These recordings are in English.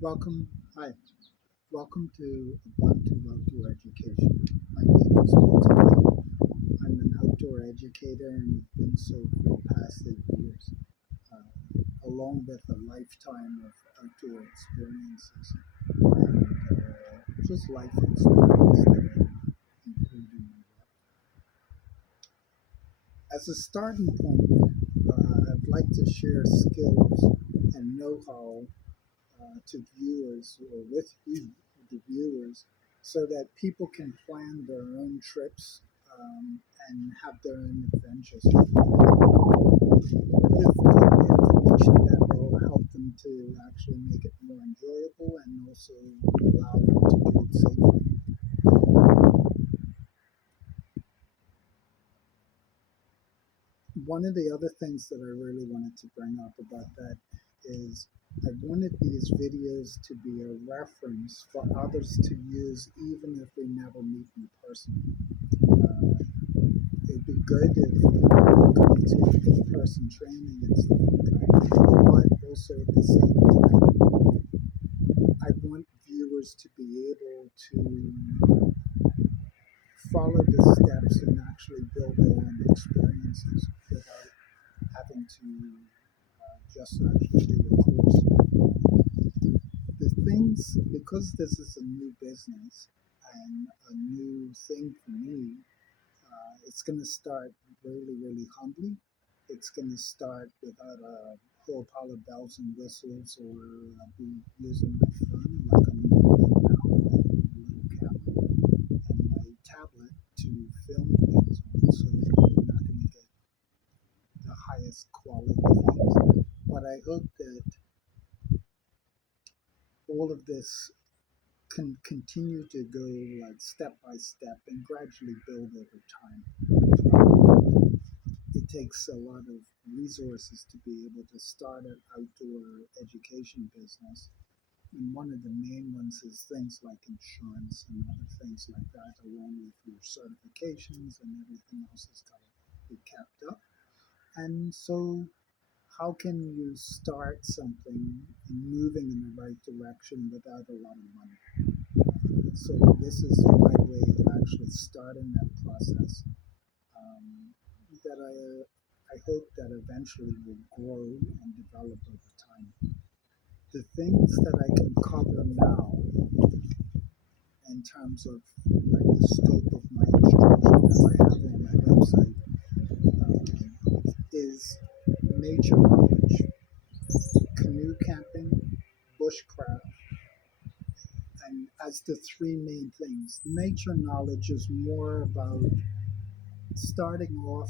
Welcome, hi, welcome to Ubuntu Outdoor Education. My name is Ubuntu. I'm an outdoor educator and have been so for the past 8 years, along with a lifetime of outdoor experiences and just life experience that I include in my work. As a starting point, I'd like to share skills and know-how to viewers or with you, the viewers, so that people can plan their own trips and have their own adventures with good information that will help them to actually make it more enjoyable and also allow them to do it safely. One of the other things that I really wanted to bring up about that is I wanted these videos to be a reference for others to use even if they never meet in person. Uh, it'd be good if people come to in-person training and stuff like that, but also at the same time, I want viewers to be able to follow the steps and actually build their own experiences without having to just actually do a course. The things, because this is a new business and a new thing for me, it's going to start really, really humbly. It's going to start without a whole pile of bells and whistles or be using my phone like I'm doing right now, my little camera and my tablet to film things on. So you're not going to get the highest quality things. But I hope that all of this can continue to go like step by step and gradually build over time. It takes a lot of resources to be able to start an outdoor education business. And one of the main ones is things like insurance and other things like that, along with your certifications and everything else has got to be kept up. And so, how can you start something moving in the right direction without a lot of money? So, this is my way of actually starting that process that I hope that eventually will grow and develop over time. The things that I can cover now in terms of like the scope of my instruction as I have on my website is nature knowledge, canoe camping, bushcraft, and as the three main things. Nature knowledge is more about starting off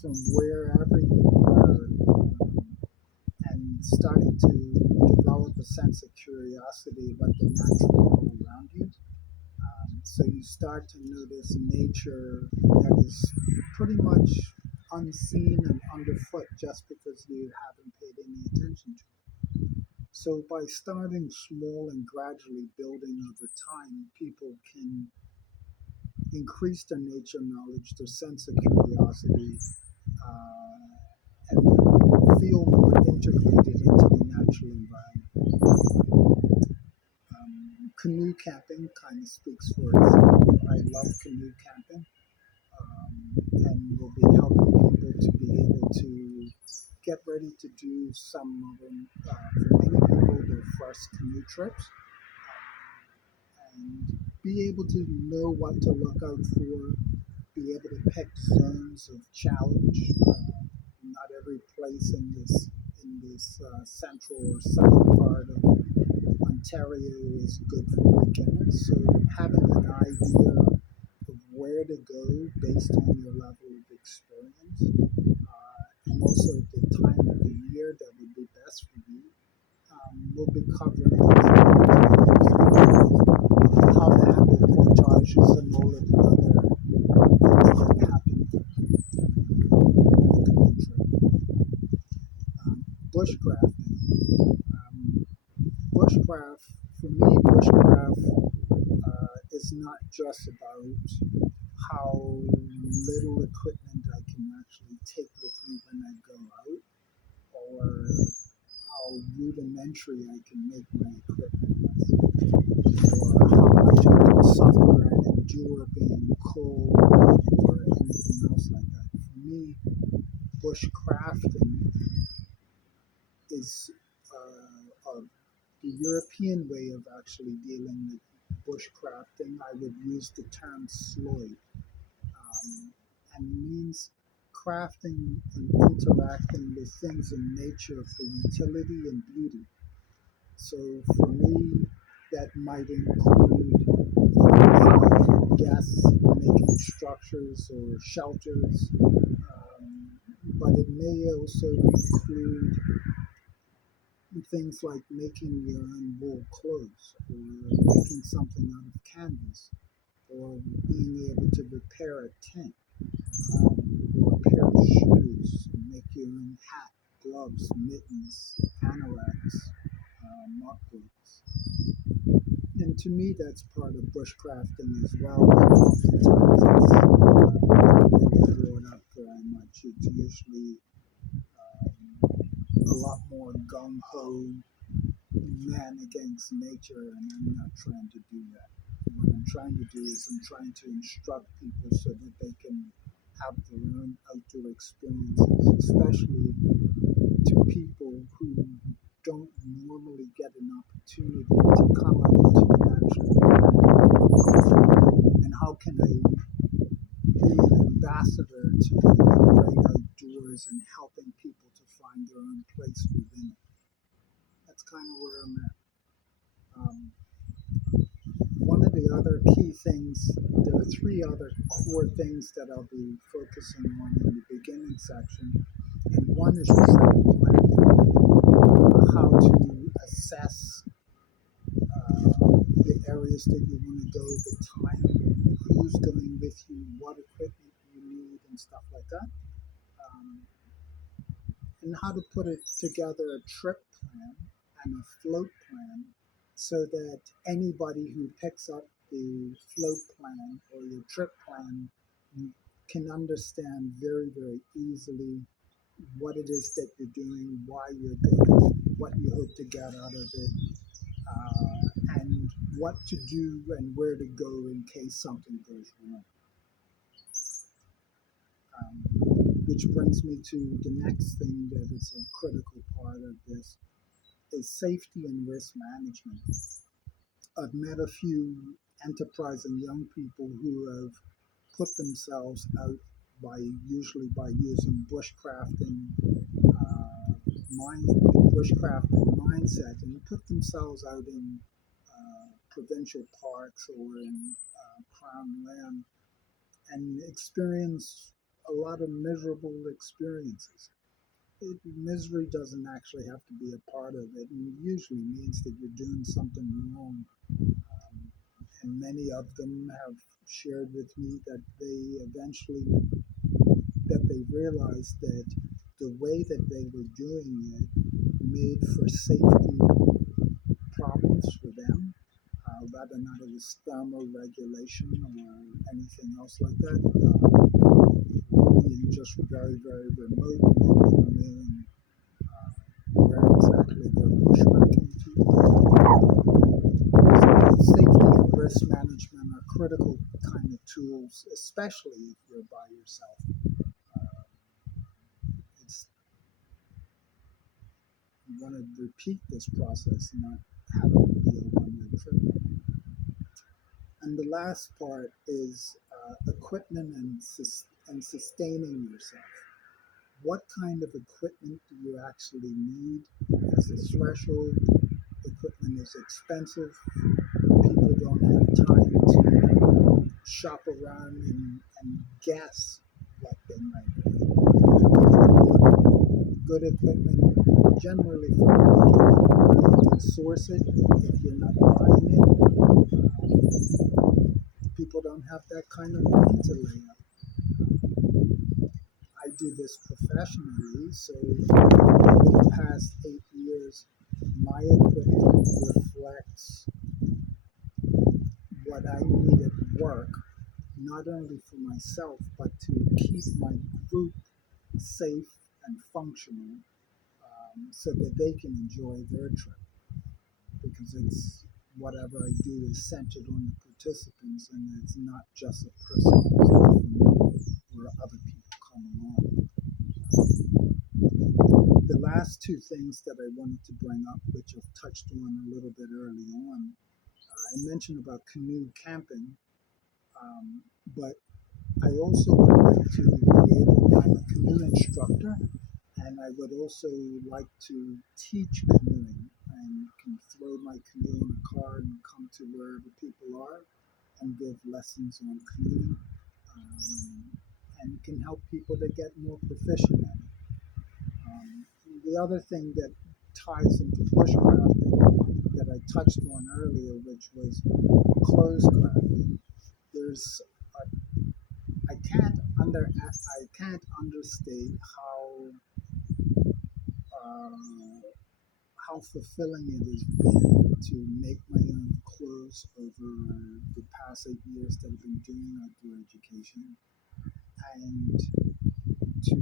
from wherever you are and starting to develop a sense of curiosity about the natural world around you. So you start to notice nature that is pretty much unseen and underfoot just because you haven't paid any attention to it. So by starting small and gradually building over time, people can increase their nature knowledge, their sense of curiosity, and feel more integrated into the natural environment. Canoe camping kind of speaks for itself. I love canoe camping, and will be helping people to be able to get ready to do some of them, for many people, their first canoe trips, and be able to know what to look out for, be able to pick zones of challenge. Not every place in this central or southern part of Ontario is good for beginners. So having an idea of where to go based on your level of experience, and also the time of the year that would be best for you. We'll be covering how to handle portages and all of the other things that happen on a canoe trip. Bushcrafting. Um, bushcraft, for me, bushcraft is not just about how little equipment I can actually take with me when I go out, or how rudimentary I can make my equipment with, or how much I can suffer and endure being cold or anything else like that. For me, bushcrafting is the European way of actually dealing with bushcrafting. I would use the term sloyd, and means crafting and interacting with things in nature for utility and beauty. So for me, that might include yes, making structures or shelters, but it may also include things like making your own wool clothes or making something out of canvas or being able to repair a tent or a pair of shoes and make your own hat, gloves, mittens, anoraks, mop-boots. And to me, that's part of bushcrafting as well. Oftentimes it's really brought up very much. It's usually a lot more gung-ho man against nature, and I'm not trying to do that. What I'm trying to do is I'm trying to instruct people so that they can have their own outdoor experiences, especially to people who don't normally get an opportunity to come out into the natural world. And how can I be an ambassador to the great outdoors and helping people to find their own place within it? That's kind of where I'm at. Um, One of the other key things, there are three other core things that I'll be focusing on in the beginning section. And one is trip planning, how to assess the areas that you want to go, the time, who's going with you, what equipment you need, and stuff like that. Um, and how to put it together a trip plan and a float plan so that anybody who picks up the float plan or your trip plan can understand very, very easily what it is that you're doing, why you're going, what you hope to get out of it, and what to do and where to go in case something goes wrong. Um, which brings me to the next thing that is a critical part of this is safety and risk management. I've met a few enterprising young people who have put themselves out by usually by using mind, bushcrafting mindset and put themselves out in provincial parks or in crown land and experience a lot of miserable experiences. Misery doesn't actually have to be a part of it, and usually means that you're doing something wrong. And many of them have shared with me that they realized that the way that they were doing it made for safety problems for them, whether or not it was thermal regulation or anything else like that. Being just very, very remote, knowing where exactly they're bushwhacking to. So safety and risk management are critical kind of tools, especially if you're by yourself. Uh, it's You want to repeat this process, not have it be a one-way trip. And the last part is equipment and sustaining yourself. What kind of equipment do you actually need as a threshold? Equipment is expensive. People don't have time to shop around and guess what they might need. Good equipment, generally from the beginning, you can source it if you're not buying it. People don't have that kind of money to lay out. I do this professionally, so over the past 8 years, my equipment reflects what I need at work, not only for myself, but to keep my group safe and functional so that they can enjoy their trip, because it's whatever I do is centered on the participants, and it's not just a personal trip for me where other people come along. The last two things that I wanted to bring up, which I've touched on a little bit early on, I mentioned about canoe camping, but I also would like to be able, I'm a canoe instructor, and I would also like to teach canoeing and can throw my canoe in a car and come to wherever people are and give lessons on canoeing, and can help people to get more proficient at it. The other thing that ties into bushcrafting that I touched on earlier, which was clothes crafting. There's I can't understate uh, how fulfilling it has been to make my own clothes over the past 8 years that I've been doing outdoor education, and to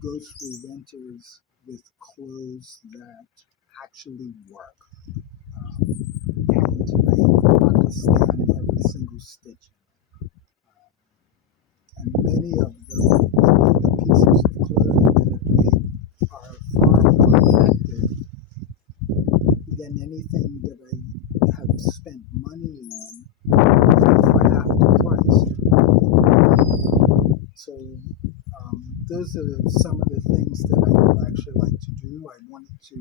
go through winters with clothes that actually work. And I understand every single stitch. And many of the pieces of clothing that I've made are far more effective than anything that I have spent money on for half the price. So those are some of the things that I would actually like to do. I wanted to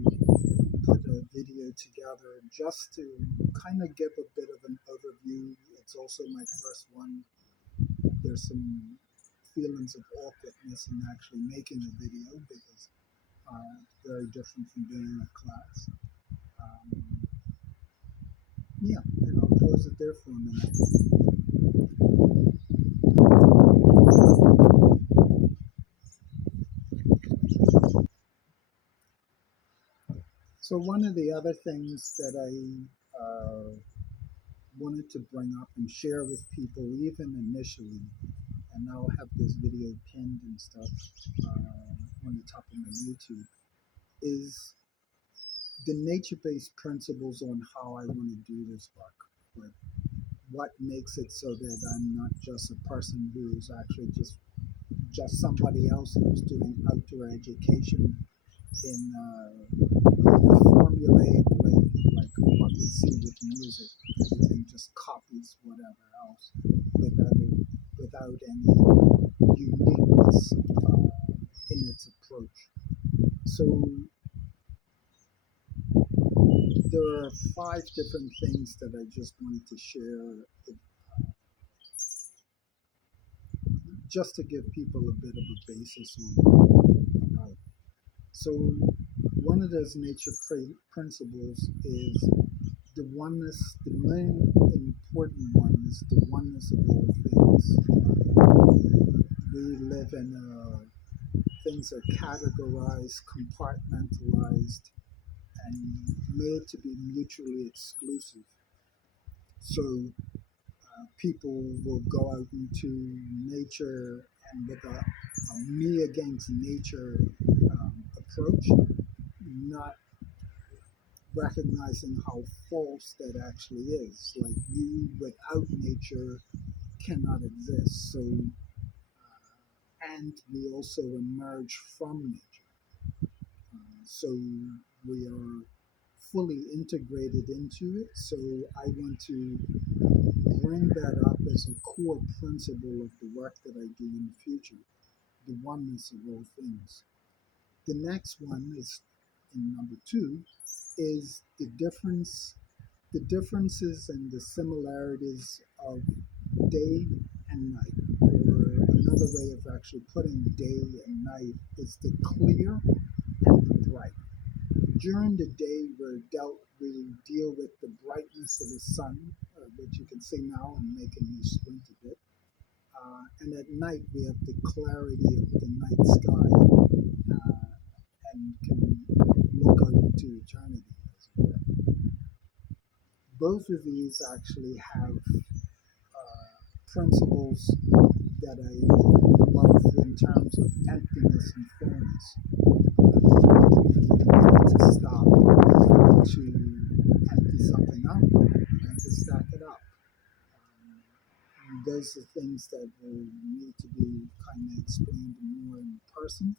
put a video together just to kind of give a bit of an overview. It's also my first one. There's some feelings of awkwardness in actually making a video because it's very different from being in a class. Um, yeah, and I'll pause it there for a minute. So one of the other things that I wanted to bring up and share with people, even initially, and I'll have this video pinned and stuff on the top of my YouTube, is the nature-based principles on how I want to do this work. Like what makes it so that I'm not just a person who's actually just somebody else who's doing outdoor education in a formulaic way, like what we see with music. Everything just copies whatever else without any uniqueness in its approach. So there are 5 different things that I just wanted to share, just to give people a bit of a basis on about. So one of those nature principles is the oneness. The main important one is the oneness of all things. We live in things are categorized, compartmentalized, and made to be mutually exclusive. So people will go out into nature and with a me against nature approach, not recognizing how false that actually is. Like you without nature cannot exist. So, and we also emerge from nature. So we are fully integrated into it. So I want to bring that up as a core principle of the work that I do in the future, the oneness of all things. The next one is, in number 2, is the differences and the similarities of day and night. Or another way of actually putting day and night is the clear and the bright. During the day, we deal with the brightness of the sun, which you can see now. I'm making you squint a bit. And at night, we have the clarity of the night sky, and can look out into eternity, as it were. Both of these actually have principles that I both in terms of emptiness and fullness. You need to stop to empty something out and to stack it up. Those are things that will need to be kind of explained more in person.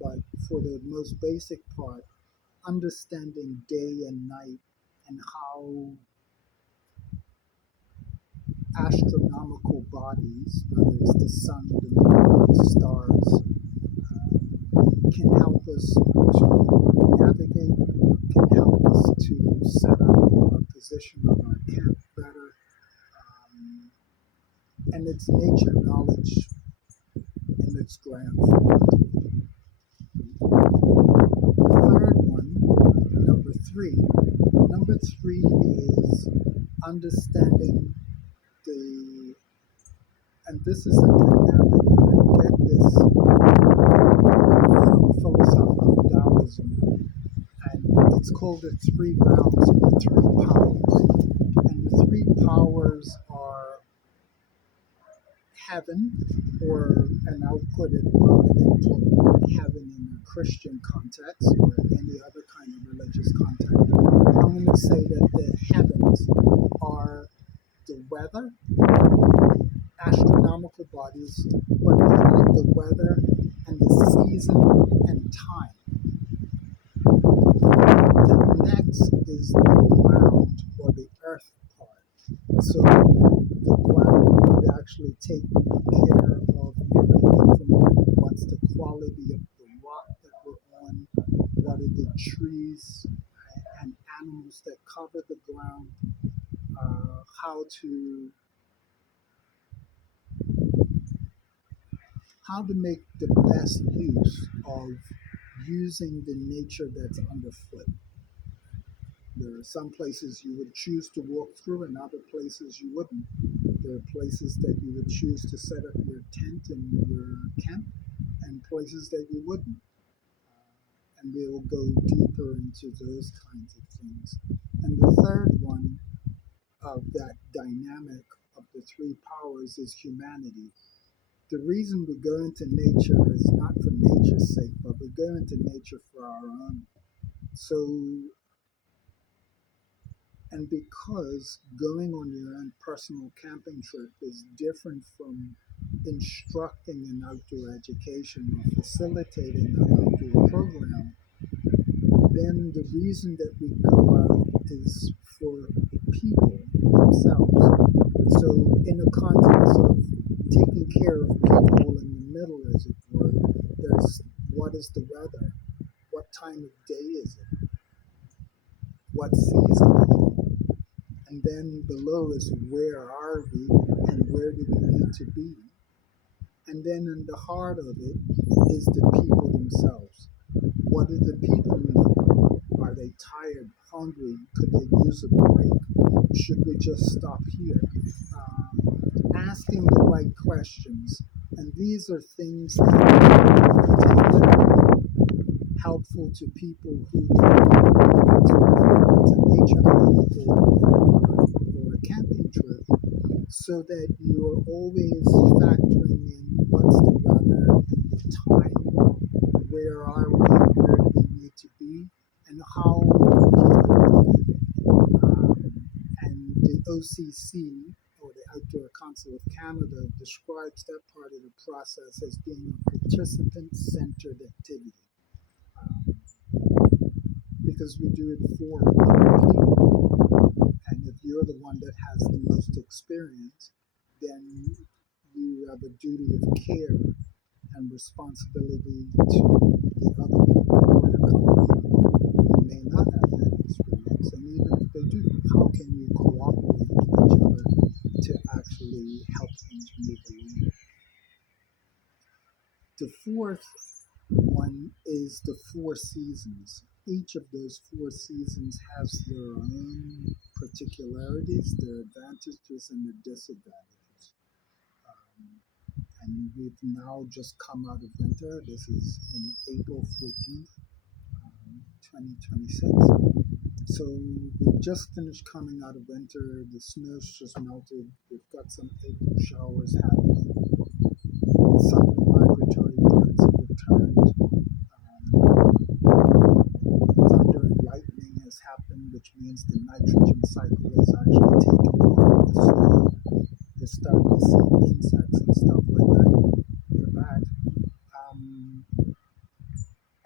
But for the most basic part, understanding day and night and how astronomical bodies, whether it's the sun, the moon, the stars, can help us to navigate, can help us to set up our position of our camp better. And it's nature knowledge in its grand form. The third one, number three. Number three is understanding the, and this is a dynamic, and I get this from philosophical Taoism, and it's called the three realms or the three powers. And the three powers are heaven, or, and I'll put it rather than talking heaven in a Christian context or any other kind of religious context, I'm going to say that the heavens are the weather, astronomical bodies, but mainly the weather and the season and time. The next is the ground or the earth part. So the ground would actually take care of everything from what's the quality of the rock that we're on, what are the trees and animals that cover the ground, how to make the best use of using the nature that's underfoot. There are some places you would choose to walk through and other places you wouldn't. There are places that you would choose to set up your tent and your camp and places that you wouldn't. And we'll go deeper into those kinds of things. And the third one of that dynamic of the three powers is humanity. The reason we go into nature is not for nature's sake, but we go into nature for our own. So, and because going on your own personal camping trip is different from instructing an outdoor education or facilitating an outdoor program, then the reason that we go out is for the people themselves. So in the context of taking care of people in the middle, as it were, there's what is the weather? What time of day is it? What season is it? And then below is where are we and where do we need to be? And then in the heart of it is the people themselves. What do the people need? Are they tired, hungry? Could they use a break? Should we just stop here? Asking the right questions. And these are things that tend to be helpful to people who to nature hike or a camping trip, so that you are always factoring in what's the weather, the time, where are we, where do we need to be, and how will people and the OCC, or the Outdoor Council of Canada, describes that part of the process as being a participant-centered activity. Because we do it for other people. And if you're the one that has the most experience, then you have a duty of care and responsibility to the other people who are accompanying you who may not have that experience. And even if they do, how can you cooperate with each other to actually help things move along? The fourth one is the four seasons. Each of those four seasons has their own particularities, their advantages and their disadvantages. And we've now just come out of winter. This is in April 14th, 2026. So we've just finished coming out of winter. The snow's just melted. We've got some April showers happening. Some of them turned. Thunder and lightning has happened, which means the nitrogen cycle is actually taken over the soil. You're starting to see insects and stuff like that in the back. Um,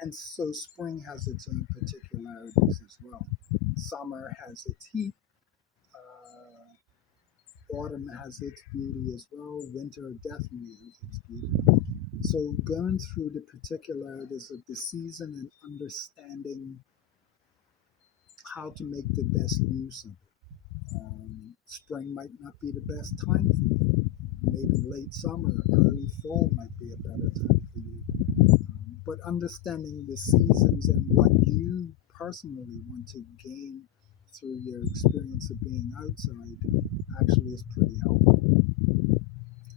and so spring has its own particularities as well. Summer has its heat. Autumn has its beauty as well. Winter definitely has its beauty. So going through the particularities of the season and understanding how to make the best use of it. Spring might not be the best time for you. Maybe late summer, early fall might be a better time for you. But understanding the seasons and what you personally want to gain through your experience of being outside actually is pretty helpful.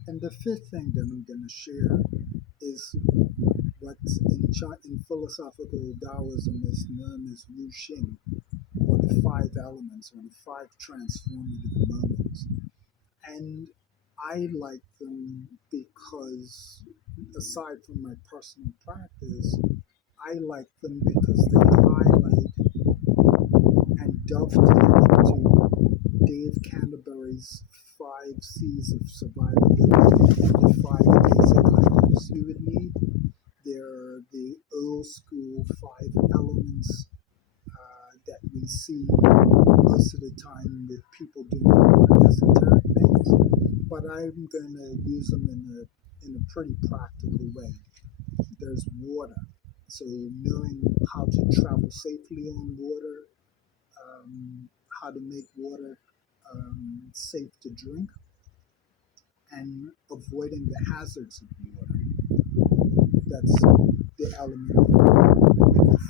And the fifth thing that I'm going to share is what in philosophical Taoism is known as Wu Xing, or the five elements, or the five transformative moments. And I like them because, aside from my personal practice, I like them because they highlight and dovetail into Dave Canterbury's five C's of survivability, the five basic items you would need. They're the old school five elements that we see most of the time with people doing more esoteric things. But I'm going to use them in a pretty practical way. There's water. So knowing how to travel safely on water, how to make water safe to drink, and avoiding the hazards of water. That's the element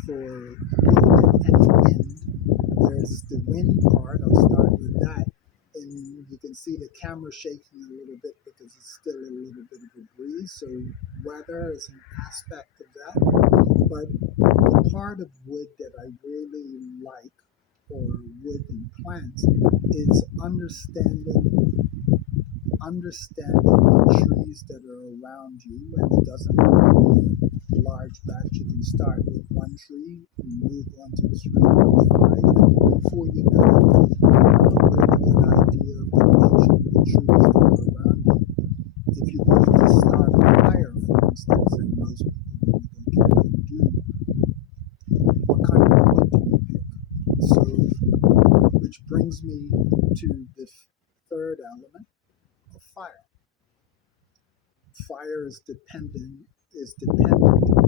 for wind and wind. There's the wind part. I'll start with that. And you can see the camera shaking a little bit because it's still a little bit of a breeze. So weather is an aspect of that. But the part of wood that I really like, or wood and plants, is understanding the trees that are around you, and it doesn't have to be a large batch. You can start with one tree and move on to three or five, and before you know it, you have a really good idea of the nature of the trees that are around you. If you want to start a fire, for instance, and most people when they go camping do, what kind of wood do you pick? So, which brings me to the third element of fire. Fire is dependent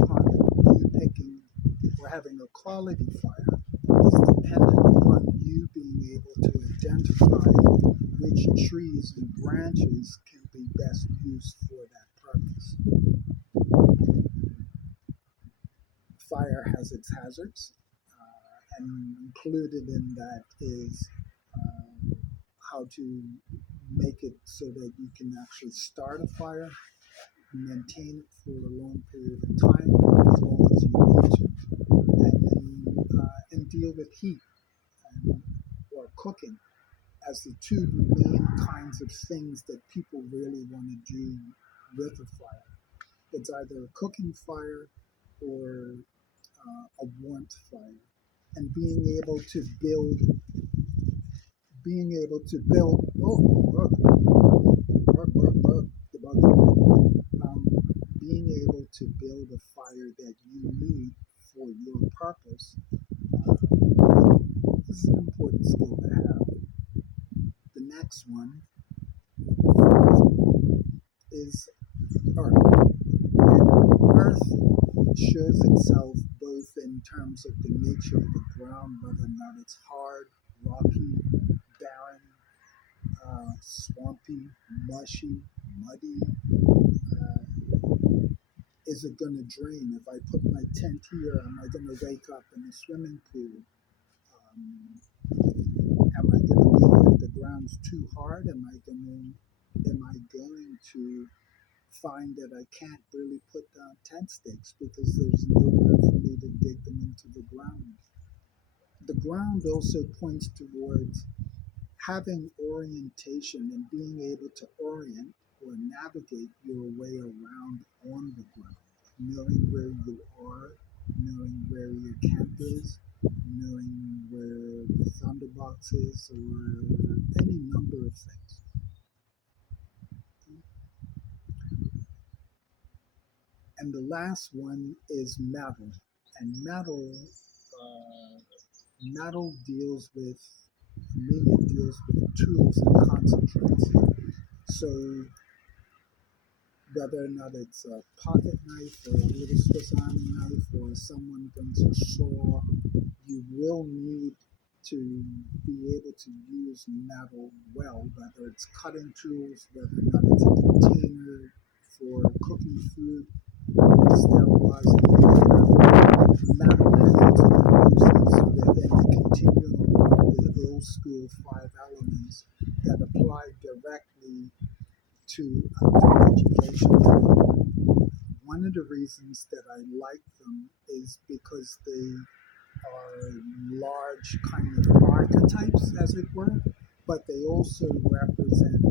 upon you picking or having a quality fire is dependent upon you being able to identify which trees and branches can be best used for that purpose. Fire has its hazards, and included in that is how to make it so that you can actually start a fire, maintain it for a long period of time, as long as you need to, and deal with heat and, or cooking as the two main kinds of things that people really want to do with a fire. It's either a cooking fire or a warmth fire. And being able to build, the bug um, being able to build a fire that you need for your purpose is an important skill to have. The next one, is earth. And earth shows itself both in terms of the nature of the ground, whether or not it's hard, rocky, barren, swampy, mushy, muddy. Is it going to drain? If I put my tent here, am I going to wake up in a swimming pool? Um, am I going to be, if the ground's too hard, am I going to find that I can't really put down tent stakes because there's nowhere for me to dig them into the ground? The ground also points towards having orientation and being able to orient or navigate your way around on the ground. knowing where you are, knowing where your camp is, knowing where the thunderbox is, or any number of things. And the last one is metal. And metal deals with, for me, it deals with tools and concentrates. So whether or not it's a pocket knife or a little Swiss Army knife or someone brings a saw, you will need to be able to use metal well, whether it's cutting tools, whether or not it's a container for cooking food, sterilizing water. Metal has its own uses within the continuum of the old school five elements that apply directly to outdoor education. One of the reasons that I like them is because they are large kind of archetypes, as it were, but they also represent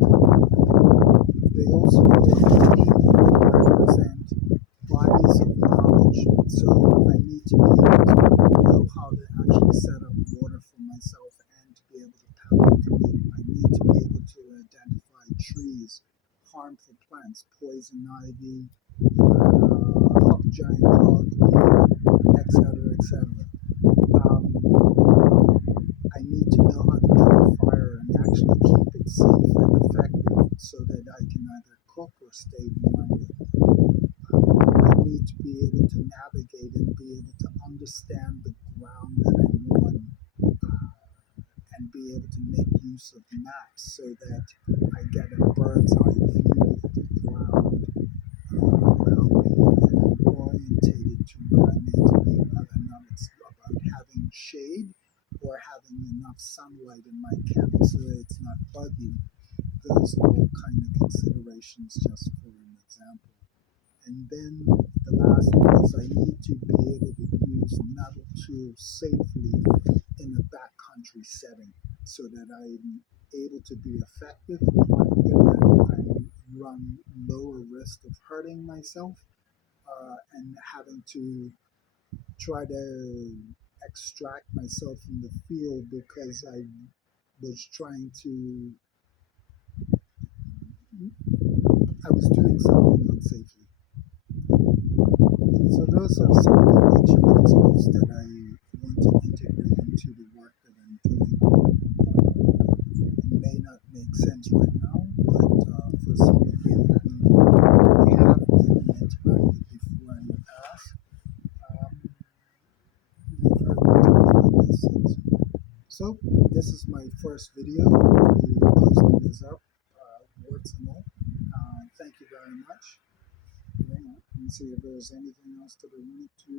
bodies of knowledge. So I need to be able to know how to actually set up water for myself and to be able to power a canoe. I need to be able to identify trees, harmful plants, poison ivy, giant hogweed, etc. I need to know how to make a fire and actually keep it safe and effective so that I can either cook or stay warm with it. I need to be able to navigate and be able to understand the ground that I'm on and be able to make use of maps so that I get a bird's eye view of the ground around me and I'm orientated to where I need to be, whether or not it's about having shade or having enough sunlight in my camp so that it's not buggy. Those are all kind of considerations just for an example. And then the last one is I need to be able to use metal tools safely in a backcountry setting so that I'm able to be effective and run lower risk of hurting myself and having to try to extract myself from the field because I was trying to, I was doing something unsafely. So those are some of the nature principles that I want to integrate into the work that I'm doing. It may not make sense right now, but for some of you who have been interacted before in the past, you've heard me talk about these things. So this is my first video. I'll be posting this up, warts and all. Thank you very much. Hang on, let me see if there's anything else that I wanted to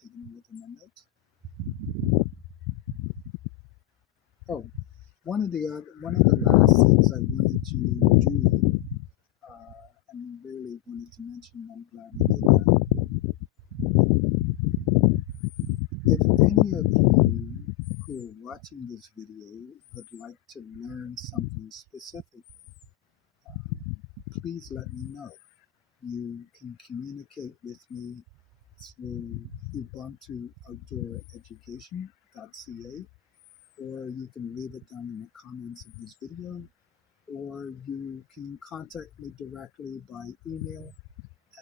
take a look at my notes. Oh, one of the last things I wanted to do, and really wanted to mention, I'm glad I did that. If any of you who are watching this video would like to learn something specific, please let me know. You can communicate with me through Ubuntu Outdoor Education.ca, or you can leave it down in the comments of this video, or you can contact me directly by email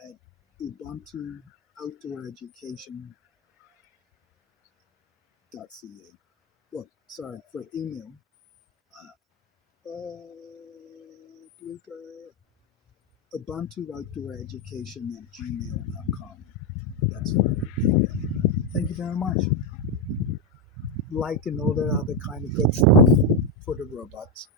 at Ubuntu Outdoor Education.ca. Well, sorry, for email. Ubuntu Outdoor Education@gmail.com. That's for email. Thank you very much. Like and all that other kind of good stuff for the robots.